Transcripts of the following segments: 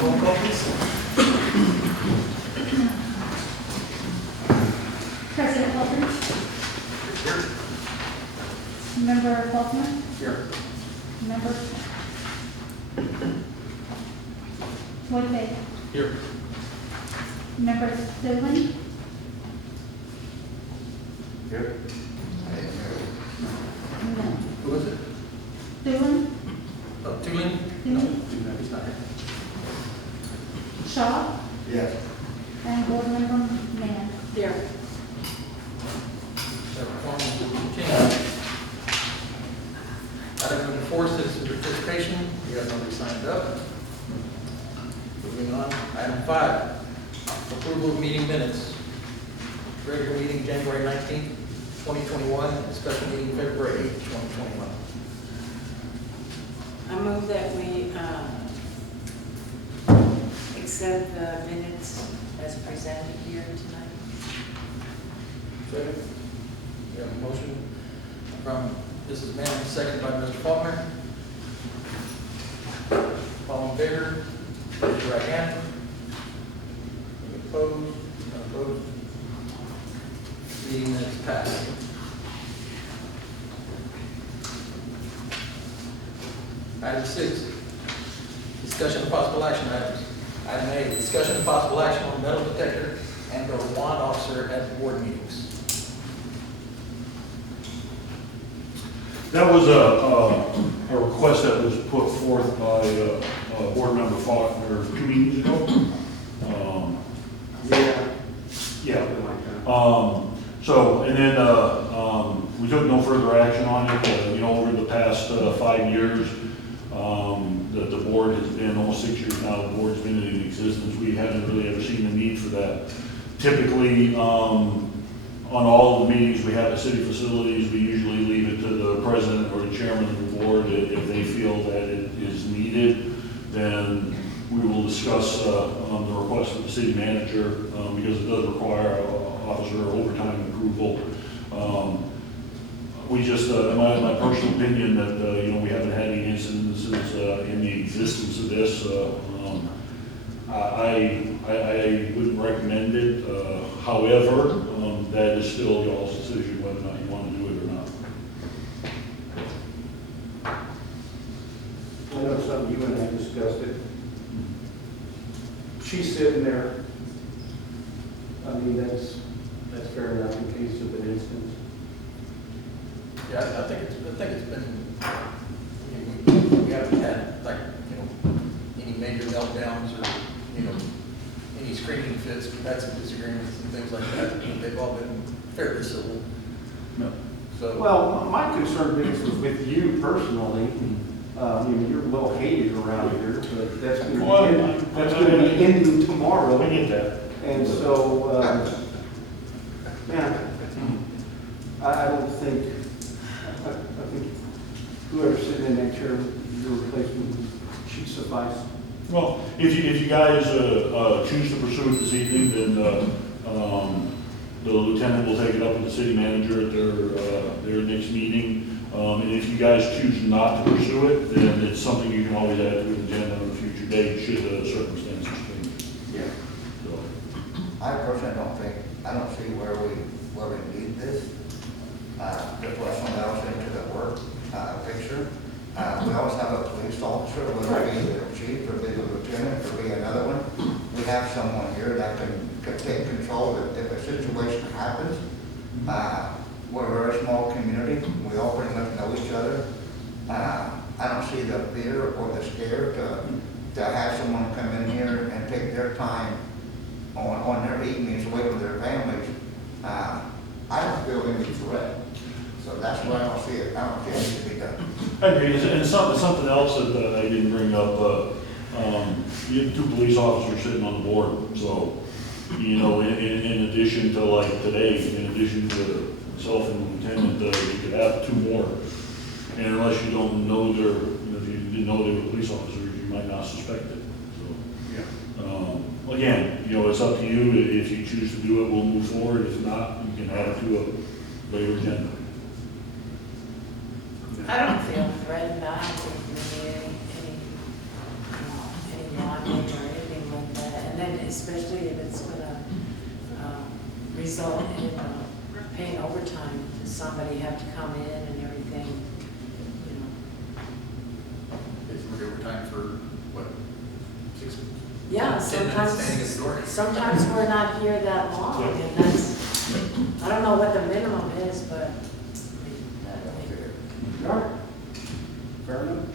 Roll call, please. President Wilson, Here. Member Faulkner, Here. Member Woodbury, Here. Member Thulin, Here. Who is it? Thulin, Oh, Tulin? Tulin, He's not here. Shaw, Yes. and Board Member Mann. Here. That form will continue. Item number 4, citizen participation. You have nobody signed up. Moving on, item 5, approval of meeting minutes. Regular meeting January 19th, 2021, special meeting February 8th, 2021. I move that we accept the minutes as presented here tonight. Second. We have a motion from Mrs. Mann, seconded by Mr. Faulkner. All in favor, raise your right hand. Any opposed? None opposed. Meeting minutes passed. Item 6, discussion of possible action items. Item A, discussion of possible action on metal detector and/or wand officer at board meetings. That was a request that was put forth by Board Member Faulkner 2 meetings ago. Yeah. Something like that. So, and then we took no further action on it. Over the past 5 years, that the board has been, almost 6 years now, the board's been in existence. We haven't really ever seen the need for that. Typically, on all of the meetings we have at city facilities, we usually leave it to the president or the chairman of the board. If they feel that it is needed, then we will discuss the request of the city manager, because it does require officer overtime approval. We just, my personal opinion, that we haven't had any incidences in the existence of this. I wouldn't recommend it. However, that is still y'all's decision whether or not you want to do it or not. I know something you and I discussed it. She's sitting there. I mean, that's fair enough in case of an instance. Yeah, I think it's been, we haven't had any major meltdowns or, any screaming fits. We've had some disagreements and things like that. They've all been fairly civil. No. So. Well, my concern is with you personally. You're well hated around here, but that's going to be ending tomorrow. I get that. And so, I don't think, I think whoever's sitting in that chair, your replacement, should suffice. Well, if you guys choose to pursue it this evening, then the lieutenant will take it up with the city manager at their next meeting. And if you guys choose not to pursue it, then it's something you can always add to the agenda on a future date should the circumstances change. Yeah. So, I personally I don't see where we need this. Just let someone else into the work picture. We always have a police officer, whether it be the chief or be the lieutenant or be another one. We have someone here that can take control if a situation happens. We're a very small community. We all pretty much know each other. I don't see the fear or the scare to have someone come in here and take their time on their evenings away from their families. I don't feel any threat. So that's why I don't see it. I don't see it needs to be done. I agree, and something else that I didn't bring up, you have 2 police officers sitting on the board, so, in addition to like today, in addition to myself and the lieutenant, you could have 2 more. And unless you don't know if you didn't know they were police officers, you might not suspect it, so. Yeah. Again, it's up to you. If you choose to do it, we'll move forward. If not, you can add it to a later agenda. I don't feel threatened. I don't think we need any bonding or especially if it's gonna result in paying overtime, does somebody have to come in and everything, you know? It's overtime for, what, 6? Yeah, 10 minutes standing at the sometimes, door. sometimes we're not here that long, Yeah. and that's, I don't know what the minimum is, but I mean, that really. All right. Fair enough.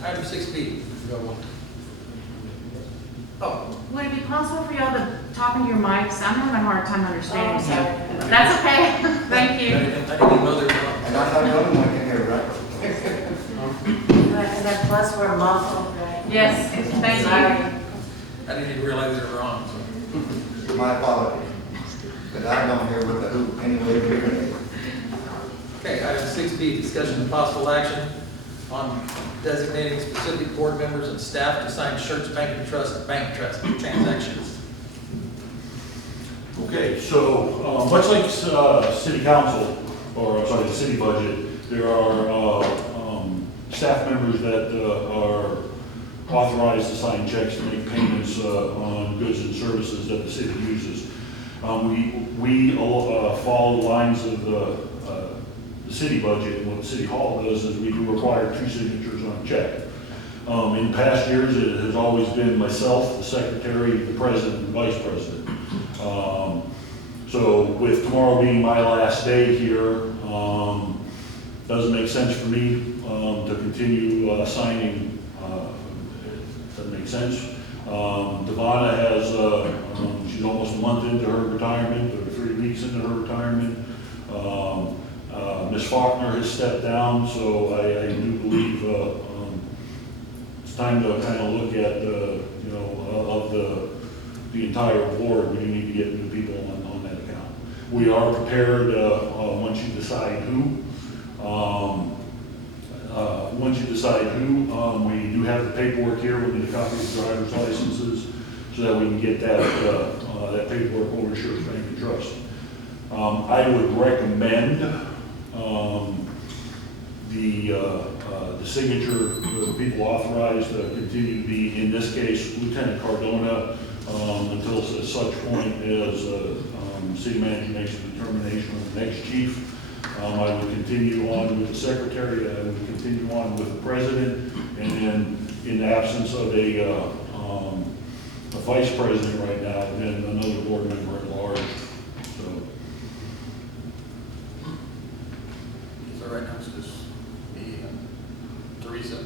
Item 6B. Oh, Would it be possible for y'all to talk into your mics? I'm having a hard time understanding Oh, you. sorry. That's okay. Thank I you. didn't even know there was And one. I'm not the only one in here, right? And then plus we're muffled, right? Yes, thank you. Sorry. I didn't even realize they were on, so. My apologies. But I don't hear with the hoop anyway, here. Okay, item 6B, discussion and possible action on designating specific board members and staff to sign Church Bank and Trust transactions. Okay, so, much like, city council, or, sorry, the city budget, there are, staff members that, are authorized to sign checks to make payments, on goods and services that the city uses. We follow the lines of the city budget, and what the city hall does is we do require 2 signatures on a check. In past years, it has always been myself, the secretary, the president, and vice president. So with tomorrow being my last day here, doesn't make sense for me to continue signing. Doesn't make sense. Devonna has, she's almost a month into her retirement, or 3 weeks into her retirement. Ms. Faulkner has stepped down, so I do believe it's time to kind of look at, you know, of the entire board. We do need to get new people on that account. We are prepared, once you decide who. We do have the paperwork here. We'll need a copy of the driver's licenses so that we can get that paperwork over to Church Bank and Trust. I would recommend the signature of the people authorized to continue to be, in this case, Lieutenant Cardona, until such point as city manager makes a determination on the next chief. I would continue on with the secretary, I would continue on with the president, and then in the absence of a vice president right now, then another board member at large. So. So right now it's just me and Teresa.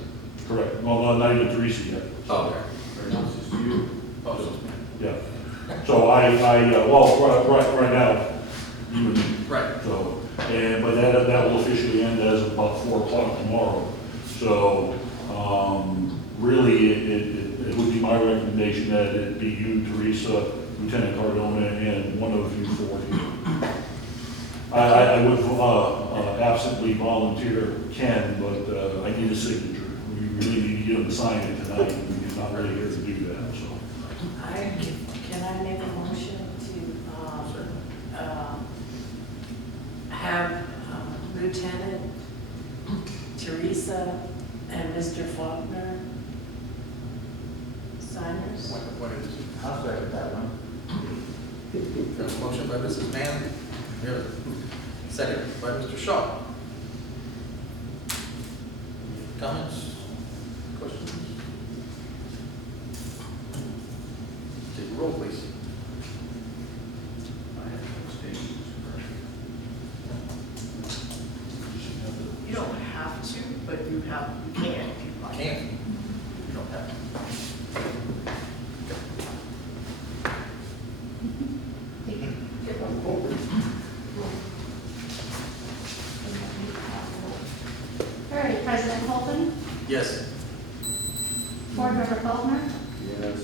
Correct. Well, not even Teresa yet. Oh, okay. Right now, it's just you. Oh, it's just me. Yeah. So well, right now, you and me. Right. So, but that will officially end as of about 4 o'clock tomorrow. So, really, it would be my recommendation that it be you, Teresa, Lieutenant Cardona, and one of you 4 here. I would absently volunteer Ken, but I need a signature. We really need to get him to sign it tonight, and he's not really here to do that, so. Can I make a motion to have Lieutenant Teresa and Mr. Faulkner signers? What is it? I'll second that one. We have a motion by Mrs. Mann. We have a second by Mr. Shaw. Comments? Questions? Take a roll, please. You don't have to, but you can if you'd like. Can't. You don't have to. All right, President Holton, Yes. Board Member Faulkner, Yes.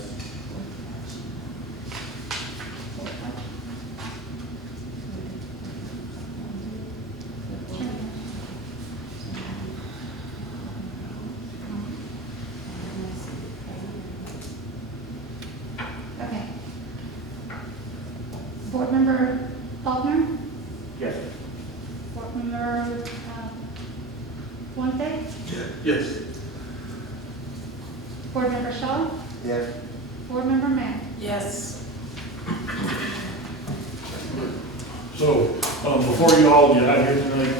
okay. Board Member Faulkner, Yes. Board Member Guanxi, Yes. Board Member Shaw, Yes. Board Member Mann. Yes. So, before you all get out here tonight,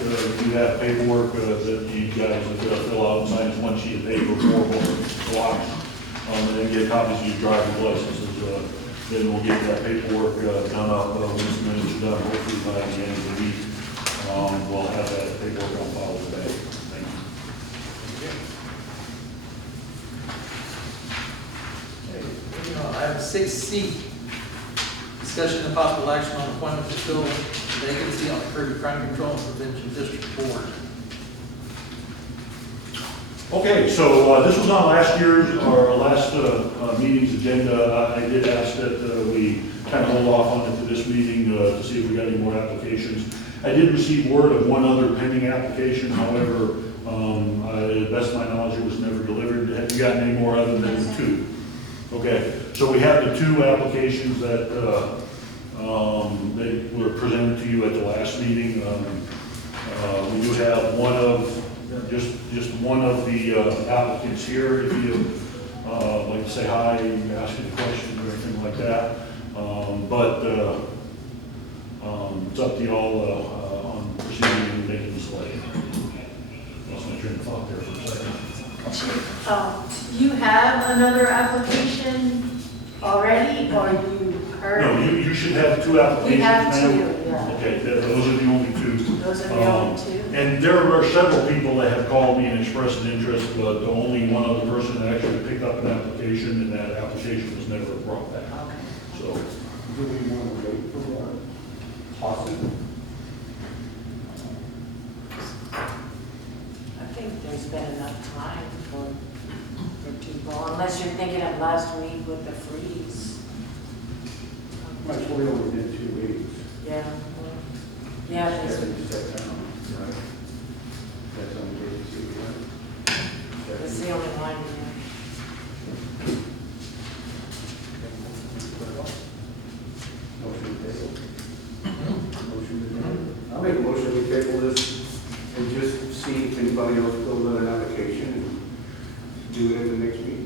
you have paperwork that you guys have got to fill out and sign. It's one sheet of paper, 4 blocks. And then get copies of your driver's licenses. Then we'll get that paperwork done up, when the minutes are done, hopefully by the end of the week. We'll have that paperwork on file today. Thank you. Okay, moving on. Item 6C, discussion and possible action on appointment to fill vacancy on the Kirby Crime Control and Prevention District Board. Okay, so this was on last year's, or last meeting's agenda. I did ask that we kind of hold off on it to this meeting to see if we got any more applications. I did receive word of one other pending application, however, to the best of my knowledge, it was never delivered. Have you gotten any more other than 2? Okay, so we have the 2 applications that they were presented to you at the last meeting. We do have one of just one of the applicants here, if you like to say hi, ask any questions or anything like that. It's up to y'all on proceeding and making the slate. Lost my train of thought there for a second. You have another application already, or you heard? No, you should have 2 applications. We have ma'am. 2, yeah. Okay, those are the only 2. Those are the only 2? And there are several people that have called me and expressed an interest, but only one other person actually picked up an application, and that application was never brought back. Okay. So, Do we want to wait for what? Possibly. I think there's been enough time for people, unless you're thinking of last week with the freeze. Much we only did 2 weeks. Yeah. Yeah, That's that's, in September, right? That's on the vacancy, right? that's the only one, Motion to table. Motion to table. I'll make a motion to table this and just see if anybody else fills out an application and do it in the next meeting.